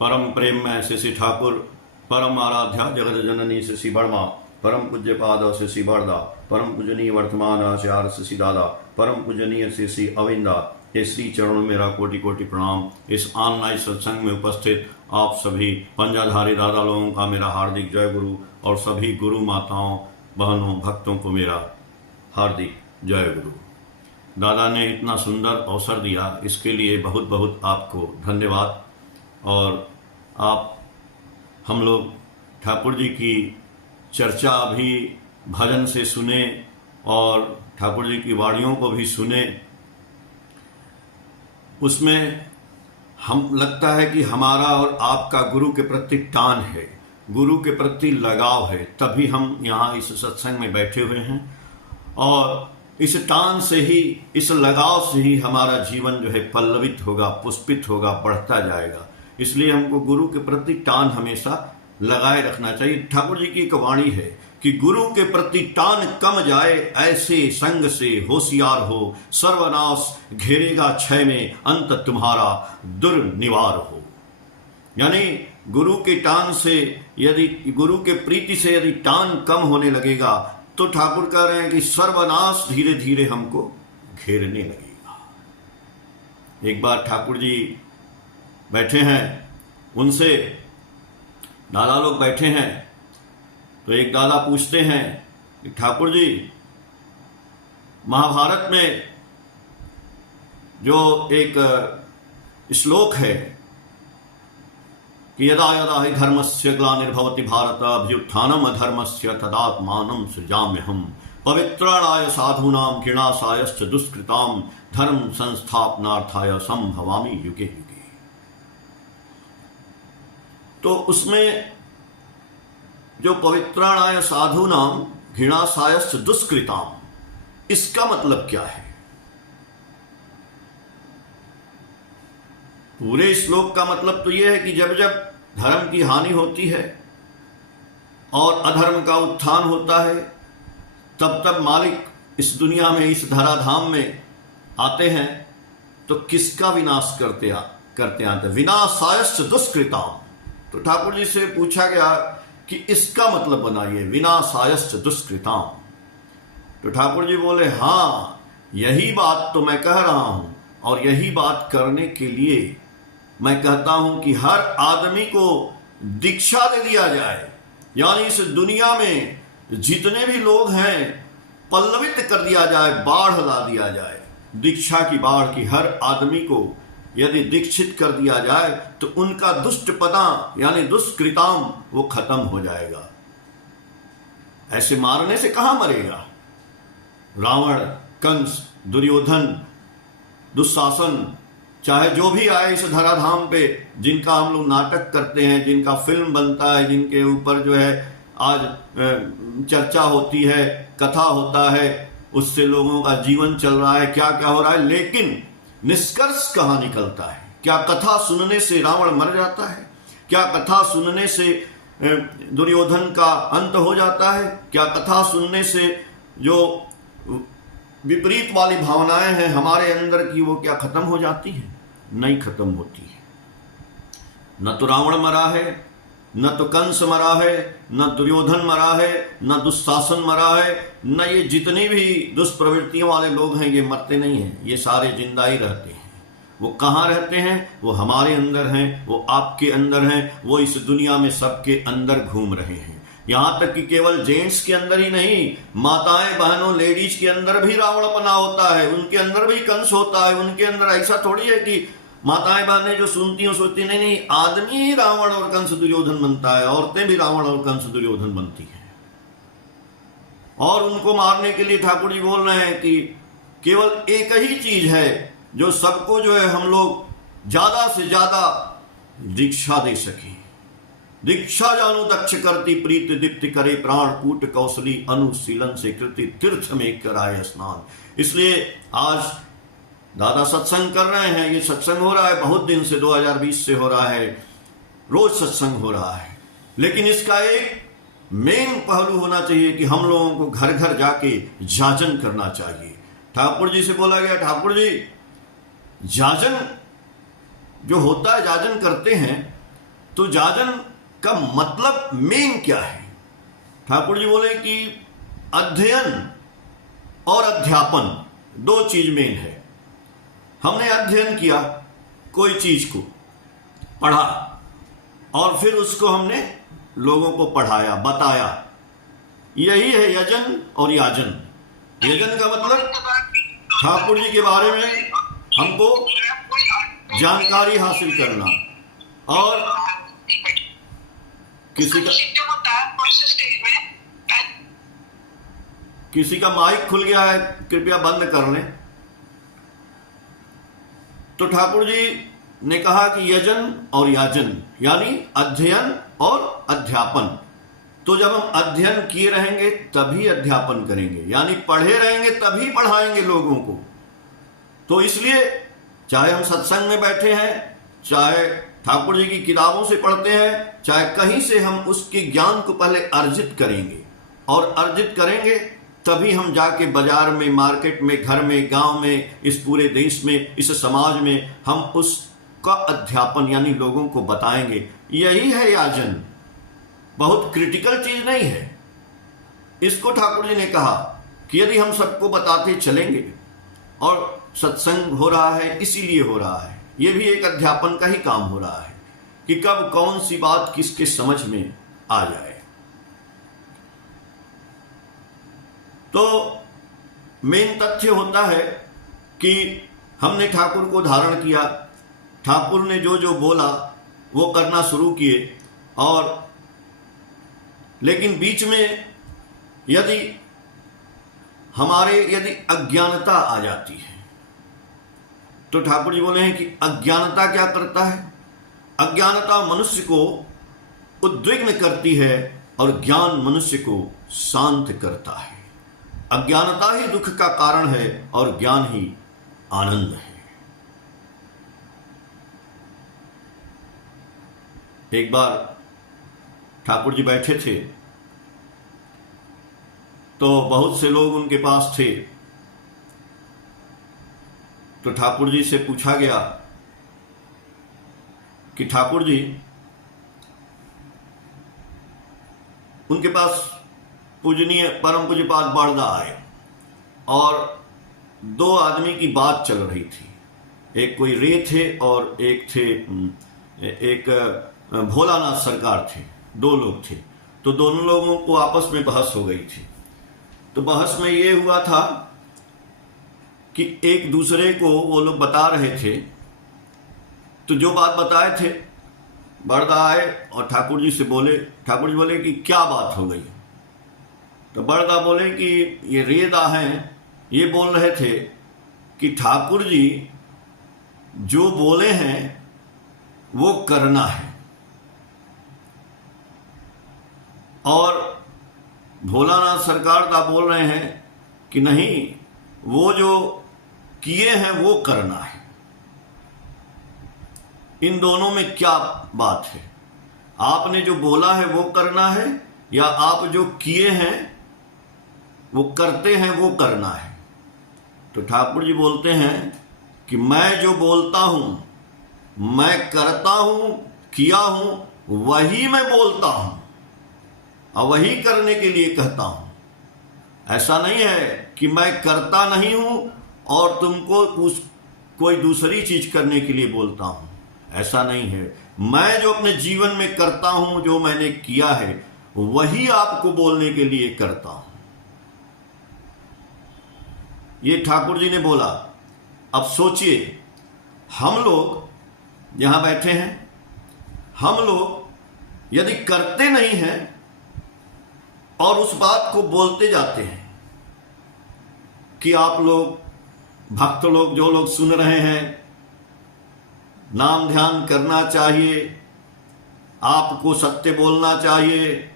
परम प्रेम में शशि ठाकुर, परम आराध्या जगत जननी शशि वर्मा, परम पूज्य पाद शशि बरदा, परम पूजनीय वर्तमान आचार्य शशि दादा, परम पूजनीय शशि अविंदा, ये श्री चरणों में मेरा कोटि कोटि प्रणाम। इस ऑनलाइन सत्संग में उपस्थित आप सभी पंजाधारी दादा लोगों का मेरा हार्दिक जय गुरु, और सभी गुरु माताओं बहनों भक्तों को मेरा हार्दिक जय गुरु। दादा ने इतना सुंदर अवसर दिया, इसके लिए बहुत बहुत आपको धन्यवाद। और आप हम लोग ठाकुर जी की चर्चा भी भजन से सुने और ठाकुर जी की वाणियों को भी सुने। उसमें हम लगता है कि हमारा और आपका गुरु के प्रति टान है, गुरु के प्रति लगाव है, तभी हम यहाँ इस सत्संग में बैठे हुए हैं। और इस टान से ही, इस लगाव से ही हमारा जीवन जो है पल्लवित होगा, पुष्पित होगा, बढ़ता जाएगा। इसलिए हमको गुरु के प्रति टान हमेशा लगाए रखना चाहिए। ठाकुर जी की एक वाणी है कि गुरु के प्रति टान कम जाए, ऐसे संग से होशियार हो, सर्वनाश घेरेगा क्षय में, अंत तुम्हारा दुर्निवार हो। यानी गुरु के टान से, यदि गुरु के प्रीति से यदि टान कम होने लगेगा तो ठाकुर कह रहे हैं कि सर्वनाश धीरे धीरे हमको घेरने लगेगा। एक बार ठाकुर जी बैठे हैं, उनसे दादा लोग बैठे हैं, तो एक दादा पूछते हैं कि ठाकुर जी, महाभारत में जो एक श्लोक है कि यदा यदा हि धर्मस्य ग्लानिर्भवति भारत अभ्युत्थानम अधर्मस्य तदात्मानं सृजाम्यहम् पवित्राणाय साधूनां घृणासायश्च दुष्कृतां धर्म संस्थापनार्थाय संभवामि युगे युगे। तो उसमें जो पवित्राणाय साधूनाम घृणासायश्च दुष्कृताम, इसका मतलब क्या है? पूरे श्लोक का मतलब तो यह है कि जब जब धर्म की हानि होती है और अधर्म का उत्थान होता है, तब तब मालिक इस दुनिया में, इस धराधाम में आते हैं तो किसका विनाश करते आते? विनाशायश्च दुष्कृताम। तो ठाकुर जी से पूछा गया कि इसका मतलब बनाइए, विनाशायश्च दुष्कृताम। तो ठाकुर जी बोले, हाँ, यही बात तो मैं कह रहा हूं, और यही बात करने के लिए मैं कहता हूं कि हर आदमी को दीक्षा दे दिया जाए। यानी इस दुनिया में जितने भी लोग हैं पल्लवित कर दिया जाए, बाढ़ ला दिया जाए, दीक्षा की बाढ़ की। हर आदमी को यदि दीक्षित कर दिया जाए तो उनका दुष्ट पदा यानी दुष्कृताम वो खत्म हो जाएगा। ऐसे मारने से कहां मरेगा? रावण, कंस, दुर्योधन, दुशासन, चाहे जो भी आए इस धराधाम पे, जिनका हम लोग नाटक करते हैं, जिनका फिल्म बनता है, जिनके ऊपर जो है आज चर्चा होती है, कथा होता है, उससे लोगों का जीवन चल रहा है, क्या क्या हो रहा है, लेकिन निष्कर्ष कहां निकलता है? क्या कथा सुनने से रावण मर जाता है? क्या कथा सुनने से दुर्योधन का अंत हो जाता है? क्या कथा सुनने से जो विपरीत वाली भावनाएं हैं हमारे अंदर की, वो क्या खत्म हो जाती हैं? नहीं खत्म होती है। न तो रावण मरा है, न तो कंस मरा है, न दुर्योधन मरा है, न दुशासन मरा है, न ये जितनी भी दुष्प्रवृत्तियों वाले लोग हैं ये मरते नहीं हैं, ये सारे जिंदा ही रहते हैं। वो कहाँ रहते हैं? वो हमारे अंदर हैं, वो आपके अंदर हैं, वो इस दुनिया में सबके अंदर घूम रहे हैं। यहाँ तक कि केवल जेंट्स के अंदर ही नहीं, माताएं बहनों लेडीज के अंदर भी रावणपना होता है, उनके अंदर भी कंस होता है, उनके अंदर ऐसा थोड़ी है कि माताएं बहनें जो सुनती हो सोचती नहीं, आदमी ही रावण और कंस दुर्योधन बनता है, औरतें भी रावण और कंस दुर्योधन बनती हैं। और उनको मारने के लिए ठाकुर जी बोल रहे हैं कि केवल एक ही चीज है जो सबको जो है हम लोग ज्यादा से ज्यादा दीक्षा दे सके। दीक्षा जानु दक्ष करती प्रीत दीप्ति करे प्राण कूट कौशली अनुशीलन से कृति तीर्थ में कराए स्नान। इसलिए आज दादा सत्संग कर रहे हैं, ये सत्संग हो रहा है बहुत दिन से, 2020 से हो रहा है, रोज सत्संग हो रहा है, लेकिन इसका एक मेन पहलू होना चाहिए कि हम लोगों को घर घर जाके जाजन करना चाहिए। ठाकुर जी से बोला गया, ठाकुर जी जाजन जो होता है, जाजन करते हैं, तो जाजन का मतलब मेन क्या है? ठाकुर जी बोले कि अध्ययन और अध्यापन दो चीज मेन है। हमने अध्ययन किया, कोई चीज को पढ़ा और फिर उसको हमने लोगों को पढ़ाया, बताया, यही है यजन और याजन। यजन का मतलब ठाकुर जी के बारे में हमको जानकारी हासिल करना। और किसी का माइक खुल गया है, कृपया बंद कर लें। तो ठाकुर जी ने कहा कि यजन और याजन यानी अध्ययन और अध्यापन। तो जब हम अध्ययन किए रहेंगे तभी अध्यापन करेंगे, यानी पढ़े रहेंगे तभी पढ़ाएंगे लोगों को। तो इसलिए चाहे हम सत्संग में बैठे हैं, चाहे ठाकुर जी की किताबों से पढ़ते हैं, चाहे कहीं से, हम उसके ज्ञान को पहले अर्जित करेंगे। और अर्जित करेंगे तभी हम जाके बाजार में, मार्केट में, घर में, गांव में, इस पूरे देश में, इस समाज में हम उसका अध्यापन यानी लोगों को बताएंगे। यही है याजन। बहुत क्रिटिकल चीज नहीं है। इसको ठाकुर जी ने कहा कि यदि हम सबको बताते चलेंगे, और सत्संग हो रहा है इसीलिए हो रहा है, ये भी एक अध्यापन का ही काम हो रहा है कि कब कौन सी बात किसके समझ में आ जाए। तो मेन तथ्य होता है कि हमने ठाकुर को धारण किया, ठाकुर ने जो जो बोला वो करना शुरू किए, और लेकिन बीच में यदि अज्ञानता आ जाती है, तो ठाकुर जी बोले हैं कि अज्ञानता क्या करता है? अज्ञानता मनुष्य को उद्विग्न करती है और ज्ञान मनुष्य को शांत करता है। अज्ञानता ही दुख का कारण है और ज्ञान ही आनंद है। एक बार ठाकुर जी बैठे थे तो बहुत से लोग उनके पास थे। तो ठाकुर जी से पूछा गया कि ठाकुर जी, उनके पास पूजनीय परम पूज्यपाद बड़दा आए और दो आदमी की बात चल रही थी। एक कोई रे थे और एक भोलानाथ सरकार थे। दो लोग थे। तो दोनों लोगों को आपस में बहस हो गई थी। तो बहस में ये हुआ था कि एक दूसरे को वो लोग बता रहे थे। तो जो बात बताए थे, बड़दा आए और ठाकुर जी से बोले। ठाकुर जी बोले कि क्या बात हो गई? तो बड़दा बोले कि ये रेदा हैं, ये बोल रहे थे कि ठाकुर जी जो बोले हैं वो करना है, और भोलानाथ सरकार दा बोल रहे हैं कि नहीं, वो जो किए हैं वो करना है। इन दोनों में क्या बात है? आपने जो बोला है वो करना है, या आप जो किए हैं वो करते हैं वो करना है? तो ठाकुर जी बोलते हैं कि मैं जो बोलता हूं, मैं करता हूं, किया हूं, वही मैं बोलता हूं और वही करने के लिए कहता हूं। ऐसा नहीं है कि मैं करता नहीं हूं और तुमको कोई दूसरी चीज करने के लिए बोलता हूं। ऐसा नहीं है। मैं जो अपने जीवन में करता हूं, जो मैंने किया है, वही आपको बोलने के लिए करता हूं। ये ठाकुर जी ने बोला। अब सोचिए, हम लोग यहां बैठे हैं, हम लोग यदि करते नहीं हैं और उस बात को बोलते जाते हैं कि आप लोग, भक्त लोग, जो लोग सुन रहे हैं, नाम ध्यान करना चाहिए, आपको सत्य बोलना चाहिए,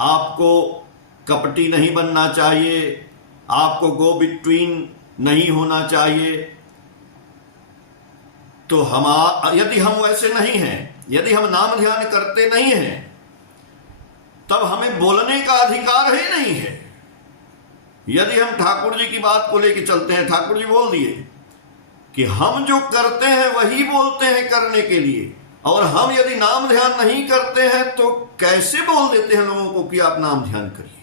आपको कपटी नहीं बनना चाहिए, आपको गो बिटवीन नहीं होना चाहिए। तो यदि हम वैसे नहीं हैं, यदि हम नाम ध्यान करते नहीं हैं, तब हमें बोलने का अधिकार ही नहीं है। यदि हम ठाकुर जी की बात को लेकर चलते हैं, ठाकुर जी बोल दिए कि हम जो करते हैं वही बोलते हैं करने के लिए, और हम यदि नाम ध्यान नहीं करते हैं तो कैसे बोल देते हैं लोगों को कि आप नाम ध्यान करिए।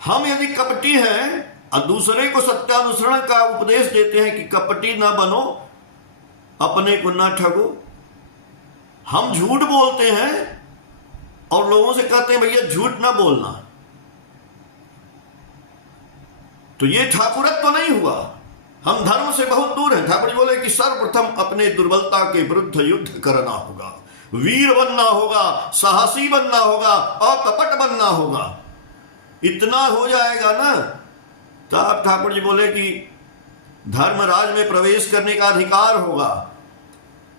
हम यदि कपटी हैं और दूसरे को सत्यानुसरण का उपदेश देते हैं कि कपटी ना बनो, अपने को ना ठगो, हम झूठ बोलते हैं और लोगों से कहते हैं भैया झूठ ना बोलना, तो ये ठाकुरत्व तो नहीं हुआ। हम धर्म से बहुत दूर हैं। ठाकुर जी बोले कि सर्वप्रथम अपने दुर्बलता के विरुद्ध युद्ध करना होगा, वीर बनना होगा, साहसी बनना होगा, अकपट बनना होगा। इतना हो जाएगा ना, तब ठाकुर जी बोले कि धर्मराज में प्रवेश करने का अधिकार होगा।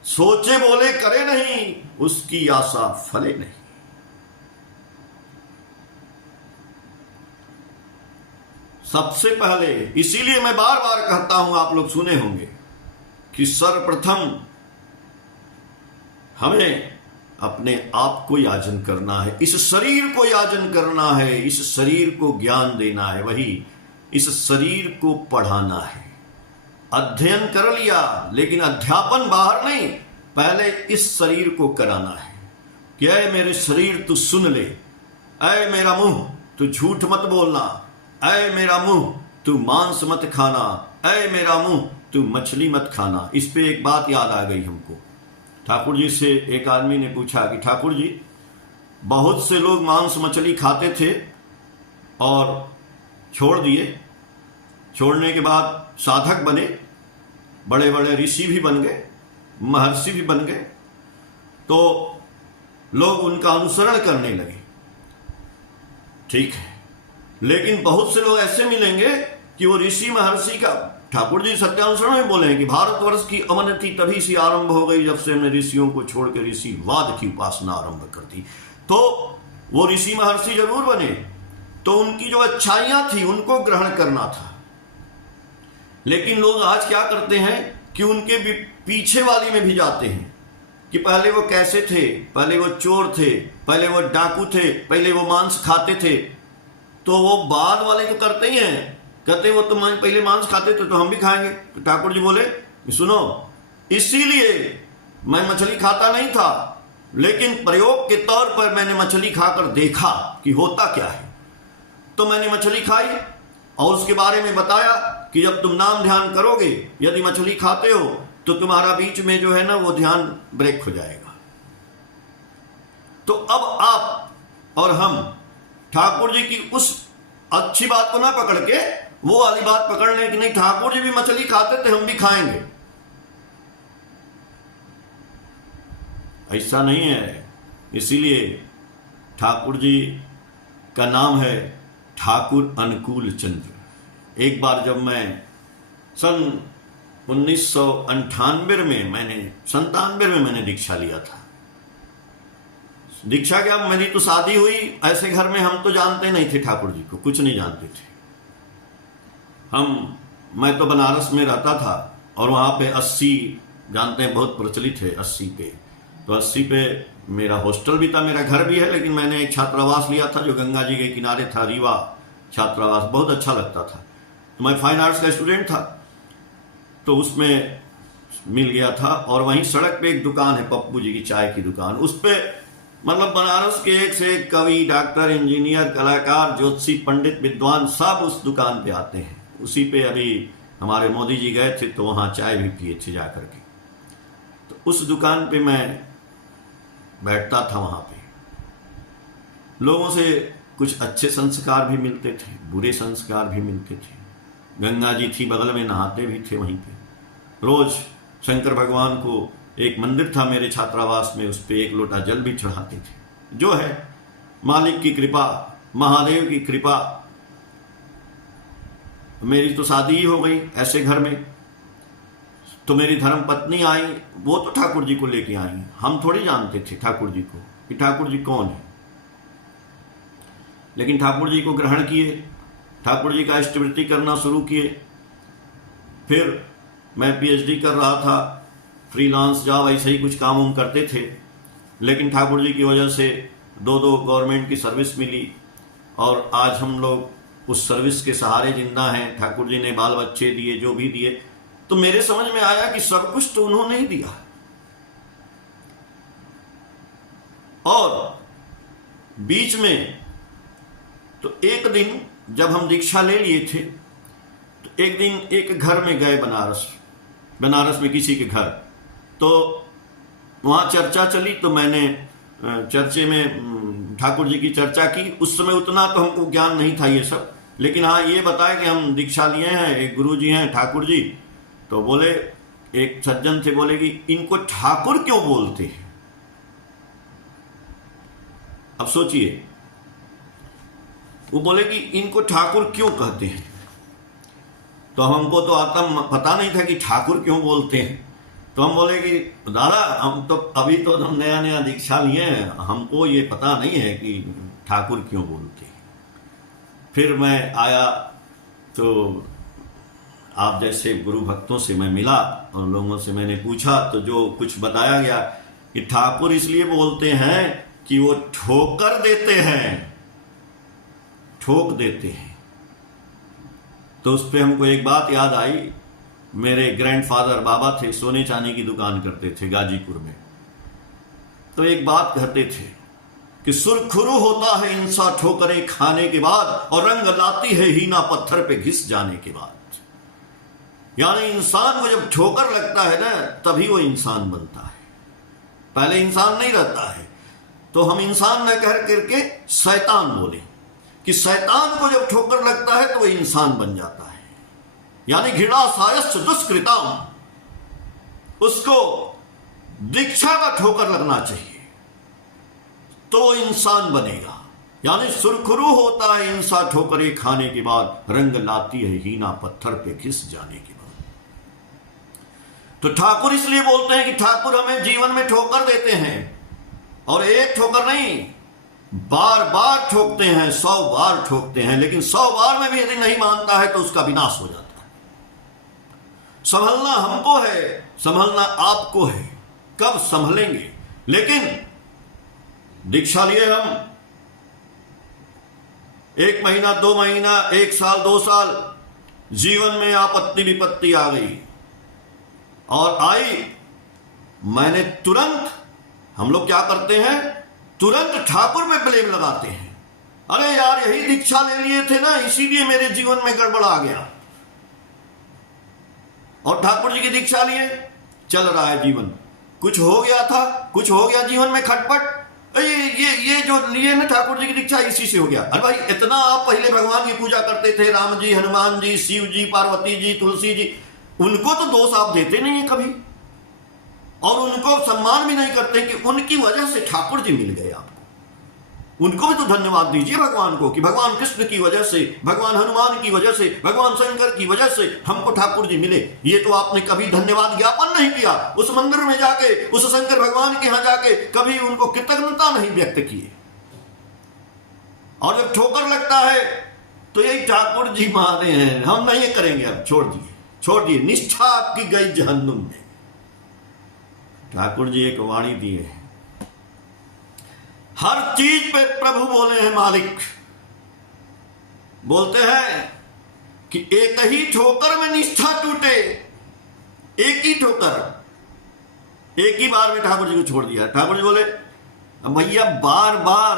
सोचे बोले करे नहीं, उसकी आशा फले नहीं। सबसे पहले, इसीलिए मैं बार बार कहता हूं, आप लोग सुने होंगे कि सर्वप्रथम हमें अपने आप को याजन करना है, इस शरीर को याजन करना है, इस शरीर को ज्ञान देना है, वही इस शरीर को पढ़ाना है। अध्ययन कर लिया लेकिन अध्यापन बाहर नहीं, पहले इस शरीर को कराना है कि ऐ मेरे शरीर तू सुन ले, ऐ मेरा मुंह तू झूठ मत बोलना, ऐ मेरा मुंह तू मांस मत खाना, ऐ मेरा मुंह तू मछली मत खाना। इस पे एक बात याद आ गई हमको। ठाकुर जी से एक आदमी ने पूछा कि ठाकुर जी, बहुत से लोग मांस मछली खाते थे और छोड़ दिए, छोड़ने के बाद साधक बने, बड़े बड़े ऋषि भी बन गए, महर्षि भी बन गए, तो लोग उनका अनुसरण करने लगे। ठीक है, लेकिन बहुत से लोग ऐसे मिलेंगे कि वो ऋषि महर्षि का, ठाकुर जी सत्यानुसरण में बोले हैं कि भारतवर्ष की अवनति तभी से आरंभ हो गई जब से हमने ऋषियों को छोड़ के ऋषिवाद की उपासना आरंभ कर दी। तो वो ऋषि महर्षि जरूर बने, तो उनकी जो अच्छाइयां थी उनको ग्रहण करना था। लेकिन लोग आज क्या करते हैं कि उनके पीछे वाली में भी जाते हैं कि पहले वो कैसे थे, पहले वो चोर थे, पहले वो डाकू थे, पहले वो मांस खाते थे, तो वो बाद वाले तो करते ही हैं, कहते वो तो पहले मांस खाते थे तो हम भी खाएंगे। तो ठाकुर जी बोले सुनो, इसीलिए मैं मछली खाता नहीं था, लेकिन प्रयोग के तौर पर मैंने मछली खाकर देखा कि होता क्या है, तो मैंने मछली खाई और उसके बारे में बताया कि जब तुम नाम ध्यान करोगे, यदि मछली खाते हो तो तुम्हारा बीच में जो है ना वो ध्यान ब्रेक हो जाएगा। तो अब आप और हम ठाकुर जी की उस अच्छी बात को ना पकड़ के वो वाली बात पकड़ लें कि नहीं ठाकुर जी भी मछली खाते थे हम भी खाएंगे, ऐसा नहीं है। इसीलिए ठाकुर जी का नाम है ठाकुर अनुकूल चंद्र। एक बार जब मैं सन 1998 में मैंने दीक्षा लिया था। दीक्षा क्या, मेरी तो शादी हुई ऐसे घर में, हम तो जानते नहीं थे ठाकुर जी को, कुछ नहीं जानते थे मैं तो बनारस में रहता था और वहाँ पे 80 जानते हैं बहुत प्रचलित है 80 पे, तो 80 पे मेरा हॉस्टल भी था, मेरा घर भी है, लेकिन मैंने एक छात्रावास लिया था जो गंगा जी के किनारे था, रीवा छात्रावास, बहुत अच्छा लगता था। तो मैं फाइन आर्ट्स का स्टूडेंट था, तो उसमें मिल गया था। और वहीं सड़क पे एक दुकान है पप्पू जी की चाय की दुकान, उस पर मतलब बनारस के एक से एक कवि, डॉक्टर, इंजीनियर, कलाकार, ज्योतिषी, पंडित, विद्वान सब उस दुकान पे आते हैं। उसी पे अभी हमारे मोदी जी गए थे तो वहाँ चाय भी पिए थे जाकर के। तो उस दुकान पे मैं बैठता था, वहाँ पे लोगों से कुछ अच्छे संस्कार भी मिलते थे, बुरे संस्कार भी मिलते थे। गंगा जी थी बगल में, नहाते भी थे वहीं पे। रोज शंकर भगवान को एक मंदिर था मेरे छात्रावास में, उस पर एक लोटा जल भी चढ़ाते थे। जो है मालिक की कृपा, महादेव की कृपा, मेरी तो शादी ही हो गई ऐसे घर में। तो मेरी धर्म पत्नी आई, वो तो ठाकुर जी को लेके आई। हम थोड़ी जानते थे ठाकुर जी को कि ठाकुर जी कौन है, लेकिन ठाकुर जी को ग्रहण किए, ठाकुर जी का इष्टवृत्ति करना शुरू किए। फिर मैं पीएचडी कर रहा था, फ्रीलांस जॉब ऐसे ही कुछ काम हम करते थे, लेकिन ठाकुर जी की वजह से दो गवर्नमेंट की सर्विस मिली और आज हम लोग उस सर्विस के सहारे जिंदा हैं। ठाकुर जी ने बाल बच्चे दिए, जो भी दिए, तो मेरे समझ में आया कि सब कुछ तो उन्होंने ही दिया। और बीच में तो एक दिन जब हम दीक्षा ले लिए थे, तो एक दिन एक घर में गए, बनारस में किसी के घर, तो वहाँ चर्चा चली। तो मैंने चर्चे में ठाकुर जी की चर्चा की। उस समय उतना तो हमको ज्ञान नहीं था ये सब, लेकिन हाँ ये बताया कि हम दीक्षा लिए हैं, एक गुरु जी हैं ठाकुर जी। तो बोले, एक सज्जन थे, बोले कि इनको ठाकुर क्यों बोलते हैं। अब सोचिए, वो बोले कि इनको ठाकुर क्यों कहते हैं। तो हमको तो पता नहीं था कि ठाकुर क्यों बोलते हैं। तो हम बोले कि दादा, हम तो अभी तो हम नया नया दीक्षा लिए हैं, हमको ये पता नहीं है कि ठाकुर क्यों बोलते हैं। फिर मैं आया तो आप जैसे गुरु भक्तों से मैं मिला और लोगों से मैंने पूछा, तो जो कुछ बताया गया कि ठाकुर इसलिए बोलते हैं कि वो ठोकर देते हैं, ठोक देते हैं। तो उस पर हमको एक बात याद आई। मेरे ग्रैंडफादर बाबा थे, सोने चांदी की दुकान करते थे गाजीपुर में। तो एक बात कहते थे कि सुरखुरु होता है इंसान ठोकरें खाने के बाद, और रंग लाती है हीना पत्थर पे घिस जाने के बाद। यानी इंसान को जब ठोकर लगता है ना, तभी वो इंसान बनता है, पहले इंसान नहीं रहता है। तो हम इंसान न कह करके शैतान बोले कि शैतान को जब ठोकर लगता है तो वो इंसान बन जाता है। यानी घृणा सायश्च दुष्कृतम, उसको दीक्षा का ठोकर लगना चाहिए तो वो इंसान बनेगा। यानी सुरखुरु होता है इंसान ठोकरें खाने के बाद, रंग लाती है हीना पत्थर पे घिस जाने के बाद। तो ठाकुर इसलिए बोलते हैं कि ठाकुर हमें जीवन में ठोकर देते हैं, और एक ठोकर नहीं, बार बार ठोकते हैं, 100 बार ठोकते हैं। लेकिन 100 बार में भी यदि नहीं मानता है तो उसका विनाश हो जाता है। संभलना हमको है, संभलना आपको है। कब संभलेंगे? लेकिन दीक्षा लिए हम 1 महीना, 2 महीना, 1 साल, 2 साल, जीवन में आपत्ति विपत्ति आ गई और आई, मैंने तुरंत, हम लोग क्या करते हैं, तुरंत ठाकुर में ब्लेम लगाते हैं। अरे यार, यही दीक्षा ले लिए थे ना, इसीलिए मेरे जीवन में गड़बड़ आ गया। और ठाकुर जी की दीक्षा लिए चल रहा है जीवन, कुछ हो गया था, कुछ हो गया जीवन में खटपट, ये जो लिए ना ठाकुर जी की दीक्षा, इसी से हो गया। अरे भाई, इतना आप पहले भगवान की पूजा करते थे, राम जी, हनुमान जी, शिव जी, पार्वती जी, तुलसी जी, उनको तो दोष आप देते नहीं है कभी, और उनको सम्मान भी नहीं करते कि उनकी वजह से ठाकुर जी मिल गए आपको। उनको भी तो धन्यवाद दीजिए भगवान को कि भगवान कृष्ण की वजह से, भगवान हनुमान की वजह से, भगवान शंकर की वजह से हमको ठाकुर जी मिले। ये तो आपने कभी धन्यवाद ज्ञापन नहीं किया, उस मंदिर में जाके, उस शंकर भगवान के यहां जाके कभी उनको कृतज्ञता नहीं व्यक्त किए। और जब ठोकर लगता है तो यही ठाकुर जी माने हैं, हम नहीं करेंगे, अब छोड़ दिए, निष्ठा आपकी गई जहन्नुम में। ठाकुर जी एक वाणी दिए हैं, हर चीज पे प्रभु बोले हैं मालिक। बोलते हैं कि एक ही ठोकर में निष्ठा टूटे, एक ही ठोकर, एक ही बार में ठाकुर जी को छोड़ दिया। ठाकुर जी बोले, भैया बार बार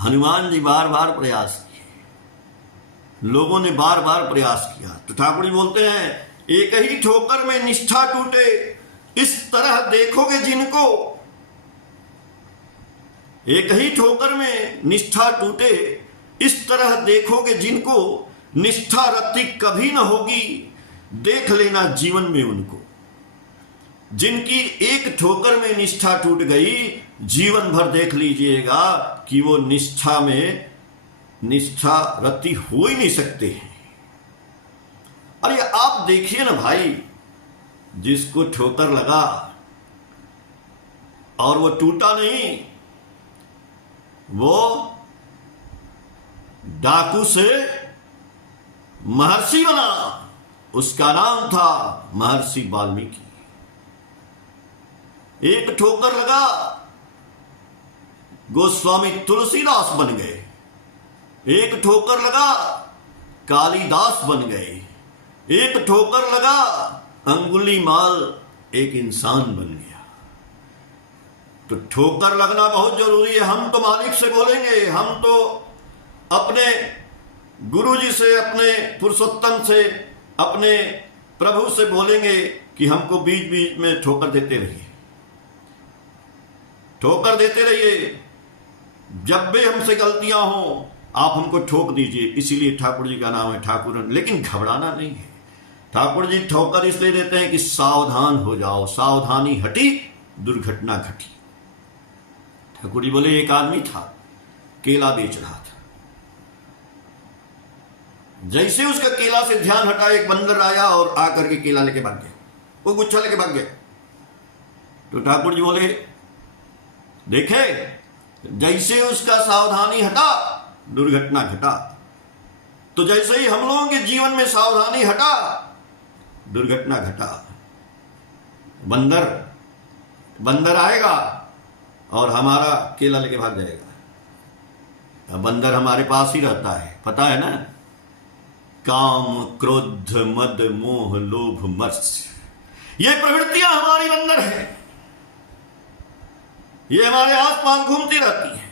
हनुमान जी बार बार प्रयास किए, लोगों ने बार बार प्रयास किया। तो ठाकुर जी बोलते हैं, एक ही ठोकर में निष्ठा टूटे, इस तरह देखोगे जिनको, एक ही ठोकर में निष्ठा टूटे, इस तरह देखोगे जिनको, निष्ठा रत्ती कभी न होगी, देख लेना जीवन में उनको। जिनकी एक ठोकर में निष्ठा टूट गई, जीवन भर देख लीजिएगा कि वो निष्ठा में निष्ठा रत्ती हो ही नहीं सकते हैं। अरे आप देखिए ना भाई, जिसको ठोकर लगा और वो टूटा नहीं, वो डाकू से महर्षि बना, उसका नाम था महर्षि वाल्मीकि। एक ठोकर लगा, गोस्वामी तुलसीदास बन गए। एक ठोकर लगा, कालिदास बन गए। एक ठोकर लगा, अंगुलीमाल एक इंसान बन गया। तो ठोकर लगना बहुत जरूरी है। हम तो मालिक से बोलेंगे, हम तो अपने गुरुजी से, अपने पुरुषोत्तम से, अपने प्रभु से बोलेंगे कि हमको बीच बीच में ठोकर देते रहिए, ठोकर देते रहिए। जब भी हमसे गलतियां हो आप हमको ठोक दीजिए। इसीलिए ठाकुर जी का नाम है ठाकुर। लेकिन घबराना नहीं है। ठाकुर जी ठोकर इसलिए देते हैं कि सावधान हो जाओ, सावधानी हटी दुर्घटना घटी। ठाकुर जी बोले एक आदमी था, केला बेच रहा था। जैसे उसका केला से ध्यान हटा, एक बंदर आया और आकर के केला लेके भाग गया, वो गुच्छा लेके भाग गया। तो ठाकुर जी बोले देखे, जैसे उसका सावधानी हटा दुर्घटना घटा। तो जैसे ही हम लोगों के जीवन में सावधानी हटा दुर्घटना घटा। बंदर आएगा और हमारा केला लेके भाग जाएगा। अब बंदर हमारे पास ही रहता है, पता है ना, काम क्रोध मद मोह लोभ मत्स्य, ये प्रवृत्तियां हमारी बंदर है। ये हमारे आसपास घूमती रहती है।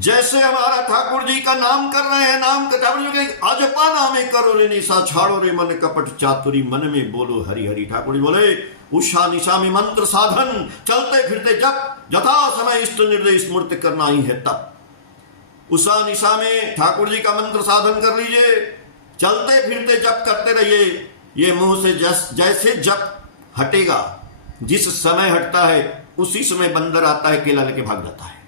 जैसे हमारा ठाकुर जी का नाम कर रहे हैं, नाम का ठाकुर जी के अजपा नामे करो रे निशा, छाड़ो रे मन कपट चातुरी, मन में बोलो हरि हरि। ठाकुर जी बोले उषा निशा में मंत्र साधन, चलते फिरते जप, यथा समय इष्ट निर्देश स्मृति करना ही है तब। उषा निशा में ठाकुर जी का मंत्र साधन कर लीजिए, चलते फिरते जप करते रहिए। ये मुंह से जैसे जप हटेगा, जिस समय हटता है उसी समय बंदर आता है, केला लेके भाग जाता है।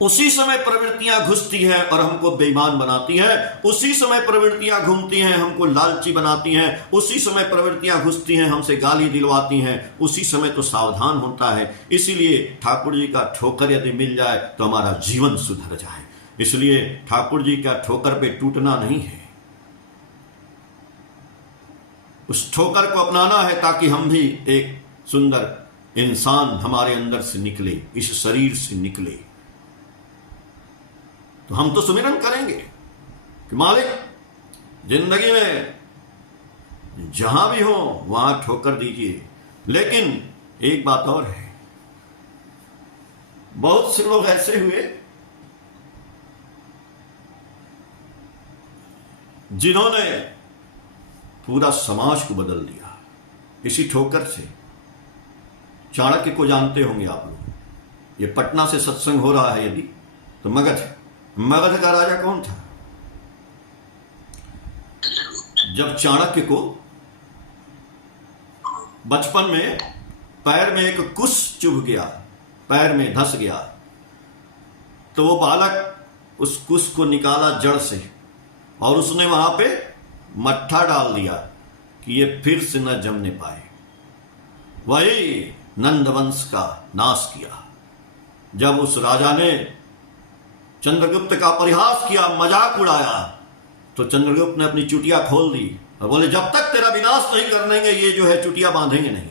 उसी समय प्रवृत्तियां घुसती हैं और हमको बेईमान बनाती हैं। उसी समय प्रवृत्तियां घूमती हैं, हमको लालची बनाती हैं। उसी समय प्रवृत्तियां घुसती हैं, हमसे गाली दिलवाती हैं। उसी समय तो सावधान होता है। इसीलिए ठाकुर जी का ठोकर यदि मिल जाए तो हमारा जीवन सुधर जाए। इसलिए ठाकुर जी का ठोकर पे टूटना नहीं है, उस ठोकर को अपनाना है ताकि हम भी एक सुंदर इंसान हमारे अंदर से निकले, इस शरीर से निकले। तो हम तो सुमिरन करेंगे कि मालिक जिंदगी में जहां भी हो वहां ठोकर दीजिए। लेकिन एक बात और है, बहुत से लोग ऐसे हुए जिन्होंने पूरा समाज को बदल दिया इसी ठोकर से। चाणक्य को जानते होंगे आप लोग। ये पटना से सत्संग हो रहा है यदि तो मगध का राजा कौन था? जब चाणक्य को बचपन में पैर में एक कुश चुभ गया, पैर में धंस गया, तो वो बालक उस कुश को निकाला जड़ से और उसने वहां पे मट्ठा डाल दिया कि ये फिर से न जमने पाए। वही नंदवंश का नाश किया। जब उस राजा ने चंद्रगुप्त का परिहास किया, मजाक उड़ाया, तो चंद्रगुप्त ने अपनी चुटिया खोल दी और बोले जब तक तेरा विनाश नहीं कर देंगे ये जो है चुटिया बांधेंगे नहीं।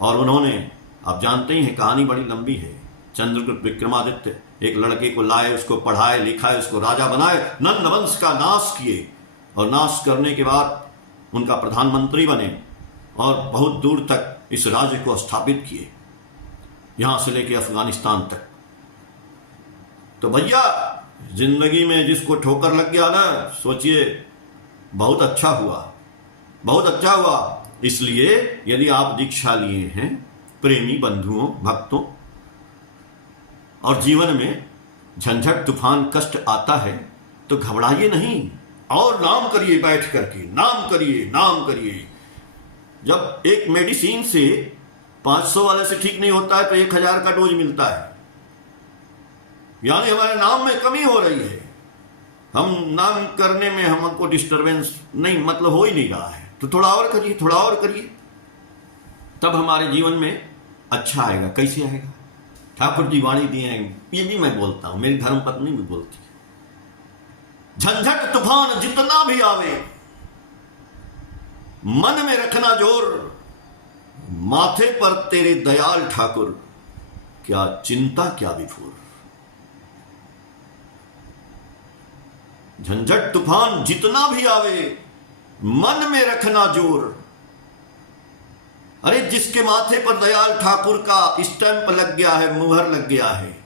और उन्होंने, आप जानते ही हैं कहानी बड़ी लंबी है, चंद्रगुप्त विक्रमादित्य एक लड़के को लाए, उसको पढ़ाए लिखाए, उसको राजा बनाए, नंदवंश का नाश किए और नाश करने के बाद उनका प्रधानमंत्री बने और बहुत दूर तक इस राज्य को स्थापित किए, यहां से लेके अफगानिस्तान तक। तो भैया जिंदगी में जिसको ठोकर लग गया ना, सोचिए बहुत अच्छा हुआ, बहुत अच्छा हुआ। इसलिए यदि आप दीक्षा लिए हैं प्रेमी बंधुओं भक्तों और जीवन में झंझट तूफान कष्ट आता है तो घबराइए नहीं और नाम करिए, बैठ करके नाम करिए, नाम करिए। जब एक मेडिसिन से 500 वाले से ठीक नहीं होता है तो 1000 का डोज मिलता है, यानी हमारे नाम में कमी हो रही है। हम नाम करने में हमको डिस्टरबेंस नहीं, मतलब हो ही नहीं रहा है, तो थोड़ा और करिए, थोड़ा और करिए, तब हमारे जीवन में अच्छा आएगा। कैसे आएगा? ठाकुर जी वाणी दिए हैं, ये भी मैं बोलता हूं, मेरी धर्मपत्नी भी बोलती है, झंझट तूफान जितना भी आवे मन में रखना जोर, माथे पर तेरे दयाल ठाकुर, क्या चिंता क्या विफुर। झंझट तूफान जितना भी आवे मन में रखना जोर। अरे जिसके माथे पर दयाल ठाकुर का स्टैंप लग गया है, मुहर लग गया है,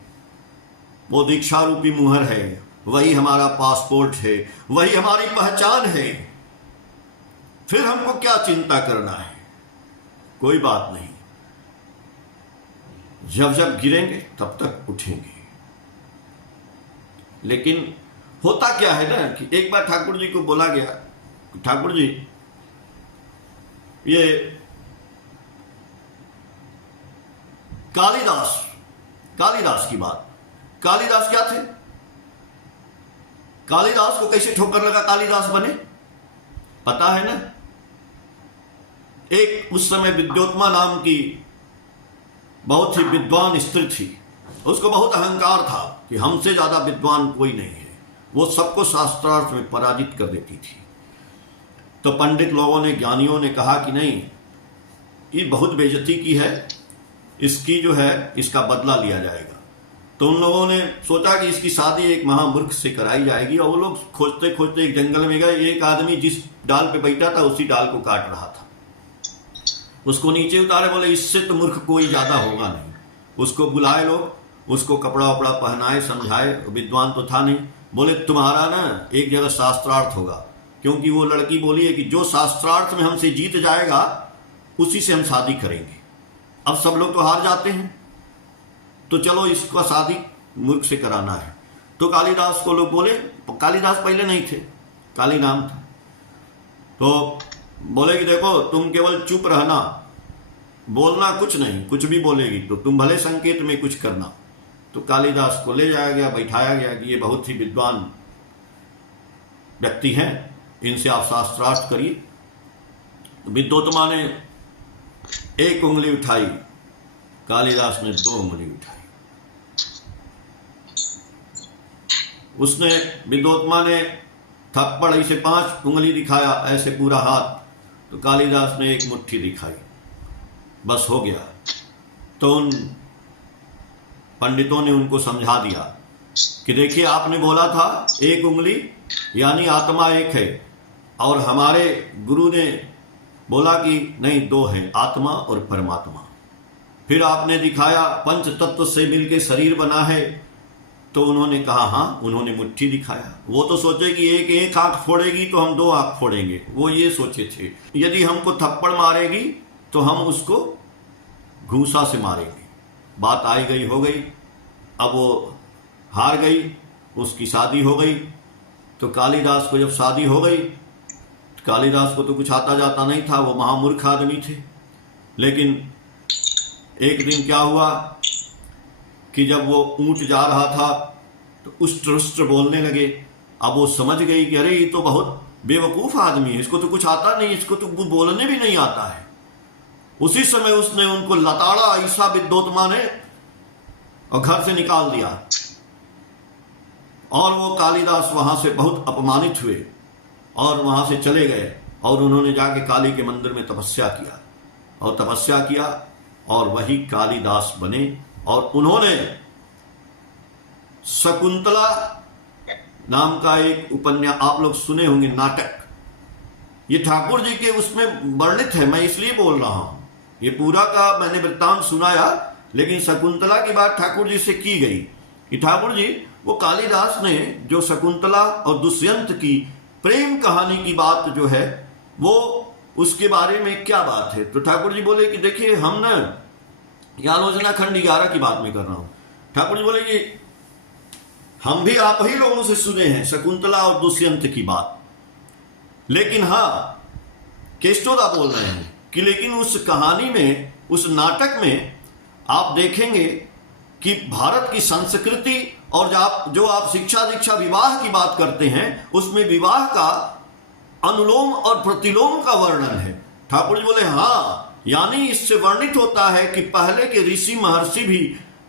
वो दीक्षा रूपी मुहर है, वही हमारा पासपोर्ट है, वही हमारी पहचान है। फिर हमको क्या चिंता करना है? कोई बात नहीं। जब जब गिरेंगे तब तक उठेंगे। लेकिन होता क्या है ना कि एक बार ठाकुर जी को बोला गया, ठाकुर जी ये कालिदास की बात। कालिदास क्या थे? कालिदास को कैसे ठोकर लगा कालिदास बने? पता है ना? एक उस समय विद्योत्मा नाम की बहुत ही विद्वान स्त्री थी। उसको बहुत अहंकार था कि हमसे ज्यादा विद्वान कोई नहीं है। वो सबको शास्त्रार्थ में पराजित कर देती थी। तो पंडित लोगों ने, ज्ञानियों ने कहा कि नहीं, ये बहुत बेइज्जती की है, इसकी जो है इसका बदला लिया जाएगा। तो उन लोगों ने सोचा कि इसकी शादी एक महामूर्ख से कराई जाएगी। और वो लोग खोजते खोजते एक जंगल में गए। एक आदमी जिस डाल पे बैठा था उसी डाल को काट रहा था। उसको नीचे उतारे, बोले इससे तो मूर्ख कोई ज्यादा होगा नहीं। उसको बुलाए लोग, उसको कपड़ा वपड़ा पहनाए, समझाए। विद्वान तो था नहीं। बोले तुम्हारा ना एक जगह शास्त्रार्थ होगा, क्योंकि वो लड़की बोली है कि जो शास्त्रार्थ में हमसे जीत जाएगा उसी से हम शादी करेंगे। अब सब लोग तो हार जाते हैं, तो चलो इसका शादी मूर्ख से कराना है। तो कालिदास को लोग बोले, कालिदास पहले नहीं थे, काली नाम था। तो बोले कि देखो तुम केवल चुप रहना, बोलना कुछ नहीं, कुछ भी बोलेगी तो तुम भले संकेत में कुछ करना। तो कालिदास को ले जाया गया, बैठाया गया कि ये बहुत ही विद्वान व्यक्ति हैं, इनसे आप शास्त्रार्थ करिए। विद्योत्मा ने एक उंगली उठाई, कालिदास ने 2 उंगली उठाई। उसने, विद्योत्मा ने थप्पड़ ऐसे 5 उंगली दिखाया, ऐसे पूरा हाथ। तो कालिदास ने 1 मुट्ठी दिखाई, बस हो गया। तो उन पंडितों ने उनको समझा दिया कि देखिए आपने बोला था 1 उंगली, यानी आत्मा एक है, और हमारे गुरु ने बोला कि नहीं 2 है, आत्मा और परमात्मा। फिर आपने दिखाया पंच तत्व से मिलके शरीर बना है। तो उन्होंने कहा हाँ, उन्होंने मुट्ठी दिखाया। वो तो सोचे कि एक आंख फोड़ेगी तो हम 2 आंख फोड़ेंगे, वो ये सोचे थे। यदि हमको थप्पड़ मारेगी तो हम उसको घूंसा से मारेंगे। बात आई गई हो गई। अब वो हार गई, उसकी शादी हो गई। तो कालिदास को जब शादी हो गई, कालिदास को तो कुछ आता जाता नहीं था, वो महामूर्ख आदमी थे। लेकिन एक दिन क्या हुआ कि जब वो ऊंट जा रहा था तो उष्ट्र बोलने लगे। अब वो समझ गई कि अरे ये तो बहुत बेवकूफ आदमी है, इसको तो कुछ आता नहीं, इसको तो बोलने भी नहीं आता है। उसी समय उसने उनको लताड़ा ऐसा विद्योत्मा ने, और घर से निकाल दिया। और वो कालिदास वहां से बहुत अपमानित हुए और वहां से चले गए। और उन्होंने जाके काली के मंदिर में तपस्या किया, और तपस्या किया और वही कालिदास बने। और उन्होंने शकुंतला नाम का एक उपन्यास, आप लोग सुने होंगे, नाटक, ये ठाकुर जी के उसमें वर्णित है। मैं इसलिए बोल रहा हूं, ये पूरा का मैंने वृत्तांत सुनाया, लेकिन शकुंतला की बात ठाकुर जी से की गई कि ठाकुर जी, वो कालिदास ने जो शकुंतला और दुष्यंत की प्रेम कहानी की बात जो है, वो उसके बारे में क्या बात है। तो ठाकुर जी बोले कि देखिए हम ना, ये आलोचना खंड 11 की बात में कर रहा हूं। ठाकुर जी बोले कि हम भी आप ही लोगों से सुने हैं शकुंतला और दुष्यंत की बात, लेकिन हाँ, केष्टोदा बोल रहे हैं कि लेकिन उस कहानी में, उस नाटक में आप देखेंगे कि भारत की संस्कृति और जो आप शिक्षा दीक्षा विवाह की बात करते हैं, उसमें विवाह का अनुलोम और प्रतिलोम का वर्णन है। ठाकुर जी बोले हाँ, यानी इससे वर्णित होता है कि पहले के ऋषि महर्षि भी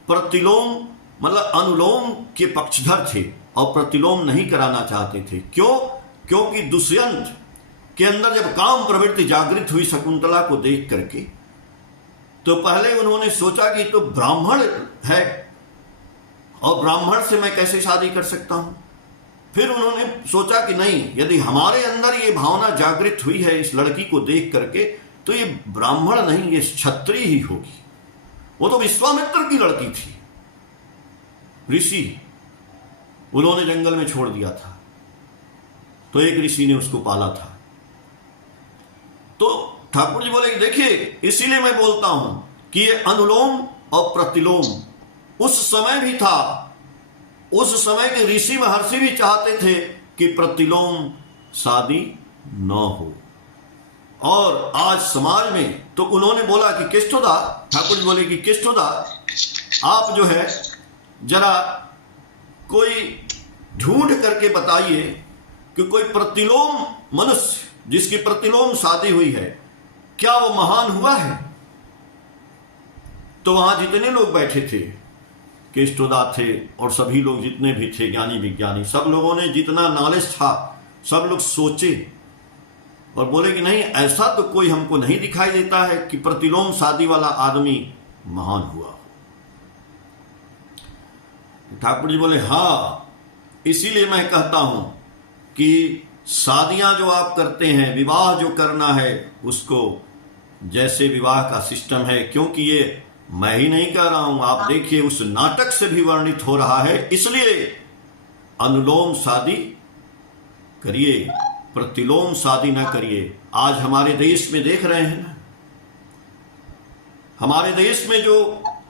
प्रतिलोम मतलब अनुलोम के पक्षधर थे और प्रतिलोम नहीं कराना चाहते थे। क्यों? क्योंकि दुष्यंत के अंदर जब काम प्रवृत्ति जागृत हुई शकुंतला को देख करके, तो पहले उन्होंने सोचा कि तो ब्राह्मण है और ब्राह्मण से मैं कैसे शादी कर सकता हूं। फिर उन्होंने सोचा कि नहीं, यदि हमारे अंदर ये भावना जागृत हुई है इस लड़की को देख करके, तो ये ब्राह्मण नहीं, ये क्षत्रिय ही होगी। वो तो विश्वामित्र की लड़की थी, ऋषि, उन्होंने जंगल में छोड़ दिया था, तो एक ऋषि ने उसको पाला था। तो ठाकुर जी बोले देखिए, इसीलिए मैं बोलता हूं कि ये अनुलोम और प्रतिलोम उस समय भी था। उस समय के ऋषि महर्षि भी चाहते थे कि प्रतिलोम शादी न हो, और आज समाज में तो उन्होंने बोला कि केष्टोदा, ठाकुर जी बोले कि केष्टोदा, आप जो है जरा कोई ढूंढ करके बताइए कि कोई प्रतिलोम मनुष्य जिसकी प्रतिलोम शादी हुई है, क्या वो महान हुआ है? तो वहां जितने लोग बैठे थे, केष्टोदा थे और सभी लोग जितने भी थे, ज्ञानी विज्ञानी, सब लोगों ने जितना नॉलेज था सब लोग सोचे और बोले कि नहीं, ऐसा तो कोई हमको नहीं दिखाई देता है कि प्रतिलोम शादी वाला आदमी महान हुआ। ठाकुर जी बोले हाँ, इसीलिए मैं कहता हूं कि शादियां जो आप करते हैं, विवाह जो करना है, उसको जैसे विवाह का सिस्टम है, क्योंकि ये मैं ही नहीं कह रहा हूं, आप देखिए उस नाटक से भी वर्णित हो रहा है, इसलिए अनुलोम शादी करिए, प्रतिलोम शादी ना करिए। आज हमारे देश में देख रहे हैं ना, हमारे देश में जो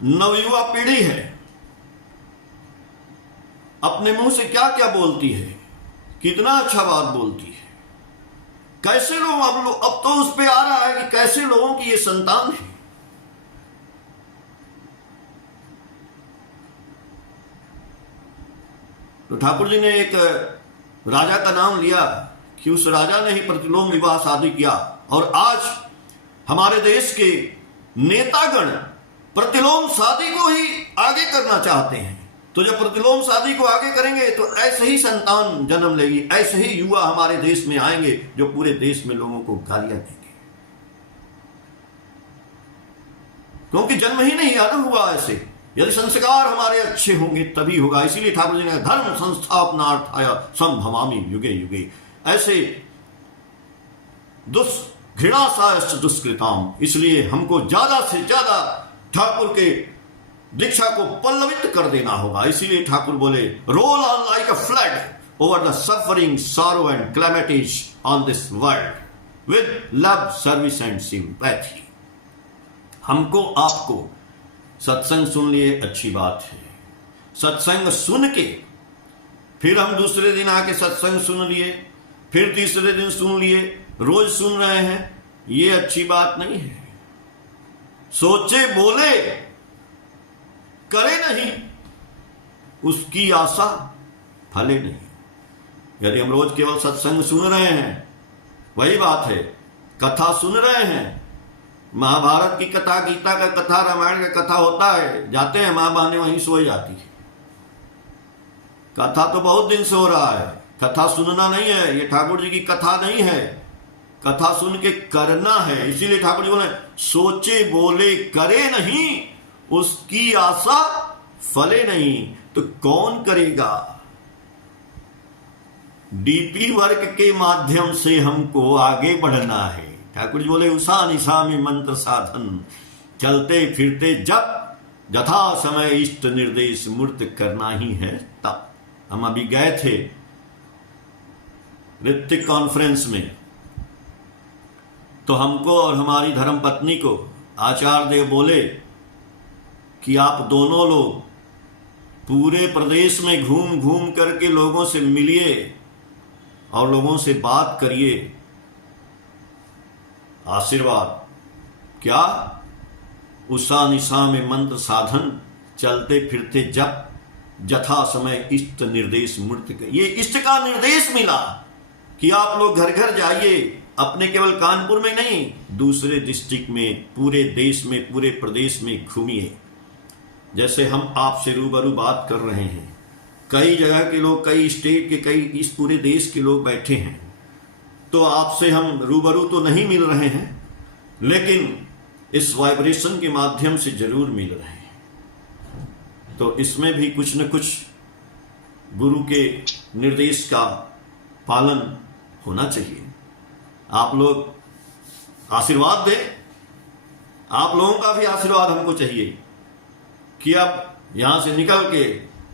नवयुवा पीढ़ी है अपने मुंह से क्या क्या बोलती है, कितना अच्छा बात बोलती है। कैसे लोग अब तो उस पे आ रहा है कि कैसे लोगों की ये संतान है। तो ठाकुर जी ने एक राजा का नाम लिया कि उस राजा ने ही प्रतिलोम विवाह शादी किया, और आज हमारे देश के नेतागण प्रतिलोम शादी को ही आगे करना चाहते हैं। तो जब प्रतिलोम शादी को आगे करेंगे तो ऐसे ही संतान जन्म लेगी, ऐसे ही युवा हमारे देश में आएंगे जो पूरे देश में लोगों को गालियां देंगे, क्योंकि जन्म ही नहीं आना हुआ ऐसे। यदि संस्कार हमारे अच्छे होंगे तभी होगा। इसीलिए ठाकुर जी ने धर्म संस्थापनार्थाय संभवामि युगे युगे, ऐसे घृणासायश्च दुष्कृताम। इसलिए हमको ज्यादा से ज्यादा ठाकुर के दीक्षा को पल्लवित कर देना होगा। इसीलिए ठाकुर बोले roll on like a flood over the suffering sorrow and calamities on this world with love service and sympathy. हमको आपको सत्संग सुन लिए, अच्छी बात है, सत्संग सुन के फिर हम दूसरे दिन आके सत्संग सुन लिए, फिर तीसरे दिन सुन लिए, रोज सुन रहे हैं, ये अच्छी बात नहीं है। सोचे बोले करे नहीं, उसकी आशा फले नहीं। यदि हम रोज केवल सत्संग सुन रहे हैं, वही बात है, कथा सुन रहे हैं, महाभारत की कथा, गीता का कथा, रामायण का कथा होता है, जाते हैं मां बहनें वहीं सो जाती है। कथा तो बहुत दिन से हो रहा है, कथा सुनना नहीं है, ये ठाकुर जी की कथा नहीं है, कथा सुन के करना है। इसीलिए ठाकुर जी बोले सोचे बोले करे नहीं, उसकी आशा फले नहीं। तो कौन करेगा? डीपी वर्क के माध्यम से हमको आगे बढ़ना है। ठाकुर जी बोले उषा निशा में मंत्र साधन, चलते फिरते जब यथा समय इष्ट निर्देश मूर्त करना ही है तब। हम अभी गए थे ऋत्विक कॉन्फ्रेंस में, तो हमको और हमारी धर्म पत्नी को आचार्य देव बोले कि आप दोनों लोग पूरे प्रदेश में घूम घूम करके लोगों से मिलिए और लोगों से बात करिए। आशीर्वाद क्या? उषा निशा में मंत्र साधन, चलते फिरते जप, यथा समय इष्ट निर्देश मूर्त। ये इष्ट का निर्देश मिला कि आप लोग घर घर जाइए, अपने केवल कानपुर में नहीं, दूसरे डिस्ट्रिक्ट में, पूरे देश में, पूरे प्रदेश में घूमिए। जैसे हम आपसे रूबरू बात कर रहे हैं, कई जगह के लोग, कई स्टेट के, कई इस पूरे देश के लोग बैठे हैं, तो आपसे हम रूबरू तो नहीं मिल रहे हैं, लेकिन इस वाइब्रेशन के माध्यम से जरूर मिल रहे हैं। तो इसमें भी कुछ न कुछ गुरु के निर्देश का पालन होना चाहिए। आप लोग आशीर्वाद दें, आप लोगों का भी आशीर्वाद हमको चाहिए कि अब यहाँ से निकल के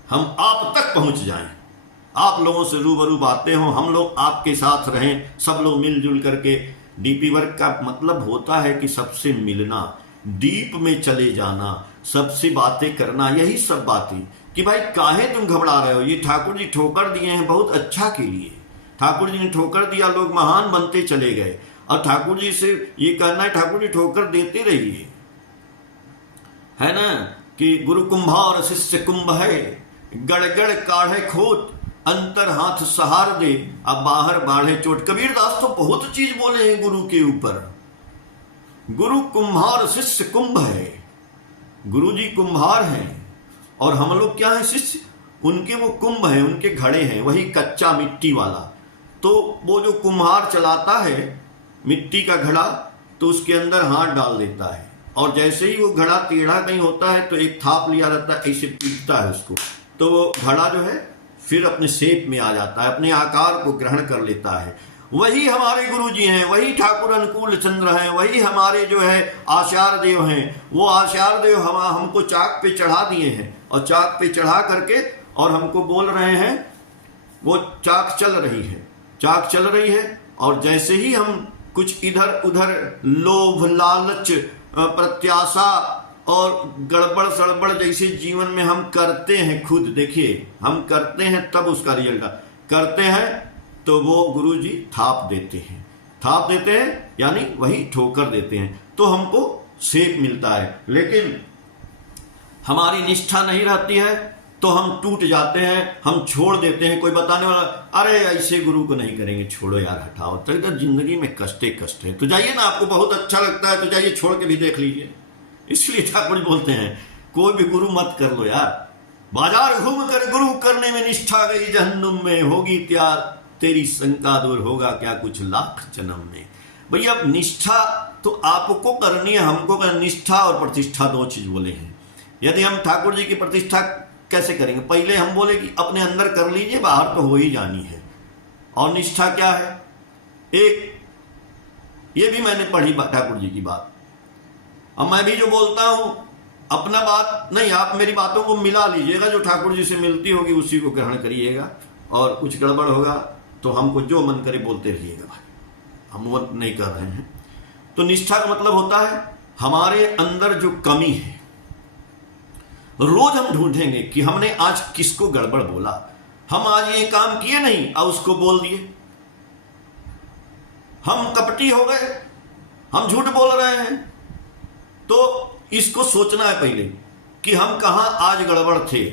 हम आप तक पहुँच जाएं, आप लोगों से रूबरू बातें हों, हम लोग आपके साथ रहें, सब लोग मिलजुल करके। डीपी वर्क का मतलब होता है कि सबसे मिलना, डीप में चले जाना, सबसे बातें करना, यही सब बातें कि भाई काहे तुम घबरा रहे हो। ये ठाकुर जी ठोकर दिए हैं बहुत अच्छा के लिए, ठाकुर जी ने ठोकर दिया, लोग महान बनते चले गए। और ठाकुर जी से ये कहना है ठाकुर जी ठोकर देते रहिए, है ना, कि गुरु कुंभार शिष्य कुंभ है, गड़गड़ काढ़े खोट अंतर हाथ सहार दे, अब बाहर बाढ़े चोट। कबीर दास तो बहुत चीज बोले हैं गुरु के ऊपर। गुरु कुम्हार शिष्य कुंभ है, गुरु जी कुम्हार हैं और हम लोग क्या है, शिष्य। उनके वो कुंभ है, उनके घड़े हैं, वही कच्चा मिट्टी वाला। तो वो जो कुम्हार चलाता है मिट्टी का घड़ा, तो उसके अंदर हाथ डाल देता है और जैसे ही वो घड़ा टेढ़ा कहीं होता है तो एक थाप लिया रहता है, ऐसे पीटता है उसको, तो वो घड़ा जो है फिर अपने शेप में आ जाता है, अपने आकार को ग्रहण कर लेता है। वही हमारे गुरु जी हैं, वही ठाकुर अनुकूल चंद्र हैं, वही हमारे जो है आचार्य देव हैं। वो आचार्य देव हमको चाक पे चढ़ा दिए हैं और चाक पे चढ़ा करके और हमको बोल रहे हैं, वो चाक चल रही है, चाक चल रही है। और जैसे ही हम कुछ इधर उधर लोभ लालच प्रत्याशा और गड़बड़ सड़बड़ जैसे जीवन में हम करते हैं, खुद देखिए हम करते हैं तब उसका रिजल्ट करते हैं, तो वो गुरु जी थाप देते हैं, थाप देते हैं यानी वही ठोकर देते हैं, तो हमको शेप मिलता है। लेकिन हमारी निष्ठा नहीं रहती है तो हम टूट जाते हैं, हम छोड़ देते हैं। कोई बताने वाला अरे ऐसे गुरु को नहीं करेंगे, छोड़ो यार हटाओ, तो इधर जिंदगी में कष्ट कष्ट है। तो जाइए ना, आपको बहुत अच्छा लगता है तो जाइए छोड़ के भी देख लीजिए। इसलिए ठाकुर बोलते हैं कोई भी गुरु मत कर लो यार, बाजार घूम कर गुरु करने में निष्ठा गई जहन्नुम में, होगी त्यार तेरी शंका दूर, होगा क्या कुछ लाख जन्म में। भैया निष्ठा तो आपको करनी है, हमको करनी। निष्ठा और प्रतिष्ठा दो चीज बोले हैं। यदि हम ठाकुर जी की प्रतिष्ठा कैसे करेंगे, पहले हम बोले कि अपने अंदर कर लीजिए, बाहर तो हो ही जानी है। और निष्ठा क्या है, एक ये भी मैंने पढ़ी ठाकुर जी की बात, अब मैं भी जो बोलता हूं अपना बात नहीं, आप मेरी बातों को मिला लीजिएगा, जो ठाकुर जी से मिलती होगी उसी को ग्रहण करिएगा, और कुछ गड़बड़ होगा तो हमको जो मन करे बोलते रहिएगा भाई, हम वो नहीं कर रहे हैं। तो निष्ठा का मतलब होता है हमारे अंदर जो कमी है, रोज हम ढूंढेंगे कि हमने आज किसको गड़बड़ बोला, हम आज ये काम किए नहीं और उसको बोल दिए, हम कपटी हो गए, हम झूठ बोल रहे हैं। तो इसको सोचना है पहले कि हम कहां आज गड़बड़ थे,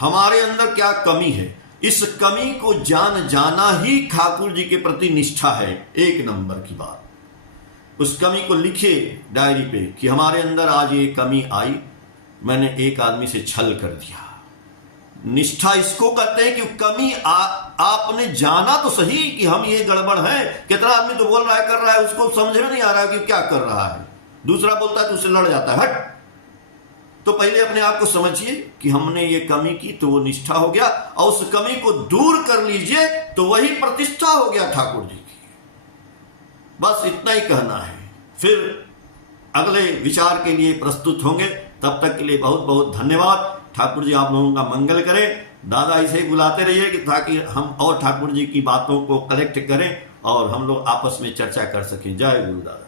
हमारे अंदर क्या कमी है। इस कमी को जान जाना ही ठाकुर जी के प्रति निष्ठा है, एक नंबर की बात। उस कमी को लिखे डायरी पे कि हमारे अंदर आज ये कमी आई, मैंने एक आदमी से छल कर दिया। निष्ठा इसको कहते हैं कि कमी आपने जाना तो सही कि हम ये गड़बड़ है। कितना आदमी तो बोल रहा है कर रहा है, उसको समझ में नहीं आ रहा है कि क्या कर रहा है, दूसरा बोलता है तो उससे लड़ जाता है, हट। तो पहले अपने आप को समझिए कि हमने ये कमी की, तो वो निष्ठा हो गया, और उस कमी को दूर कर लीजिए तो वही प्रतिष्ठा हो गया ठाकुर जी की। बस इतना ही कहना है, फिर अगले विचार के लिए प्रस्तुत होंगे। तब तक के लिए बहुत बहुत धन्यवाद। ठाकुर जी आप लोगों का मंगल करें। दादा इसे बुलाते रहिए कि ताकि हम और ठाकुर जी की बातों को कलेक्ट करें और हम लोग आपस में चर्चा कर सकें। जय गुरु दादा।